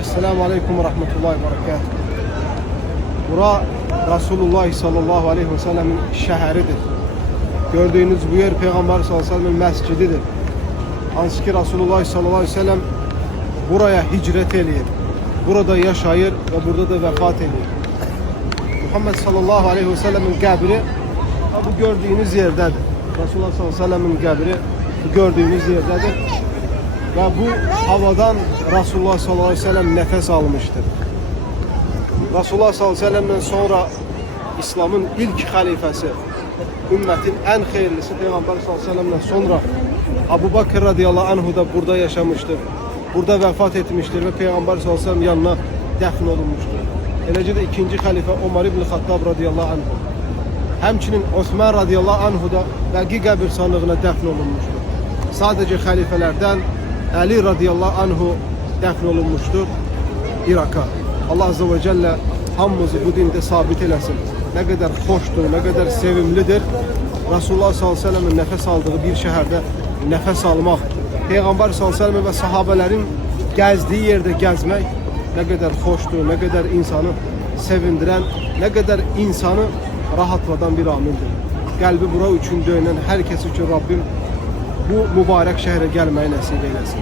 Esselamu Aleyküm ve Rahmetullahi ve Berekatuhu. Bura Resulullah sallallahu aleyhi ve sellemin şehridir. Gördüğünüz bu yer Peygamber sallallahu aleyhi ve sellemin mescididir. Hansı ki Resulullah sallallahu aleyhi ve sellem buraya hicret eləyir. Burada yaşayır ve burada da vefat eləyir. Muhammed sallallahu aleyhi ve sellemin qəbri bu gördüğünüz yerdedir. Resulullah sallallahu aleyhi ve sellemin qəbri bu gördüğünüz yerdedir. Ve bu havadan Resulullah sallallahu aleyhi ve sellem nefes almıştır. Resulullah sallallahu aleyhi ve sellem'den sonra İslam'ın ilk halifesi, ümmetin en hayırlısı Peygamber sallallahu aleyhi ve sellem'den sonra Abu Bakr radıyallahu anhu da burada yaşamıştır. Burada vefat etmiştir ve Peygamber sallallahu aleyhi ve sellem yanına defn olunmuştur. Eləcə də ikinci halife Ömer ibn Xattab radıyallahu anhu. Həmçinin Osman radıyallahu anhu da Bəqi qəbirstanlığına defn olunmuştur. Sadece halifelerden Ali radıyallahu anhu defn olunmuştur Irak'a. Allah azze ve celle hamımızı bu dinde sabit eləsin. Ne kadar hoştur, ne kadar sevimlidir. Resulullah sallallahu aleyhi ve sellem'in nefes aldığı bir şehirde nefes almak, Peygamber sallallahu aleyhi ve sellem ve sahabelerin gezdiği yerde gezmek ne kadar hoştur, ne kadar insanı sevindiren, ne kadar insanı rahatladan bir amildir. Kalbi bura üçün döyünen herkes için Rabbim bu mübarek şehre gelmeyi nasip eylesin.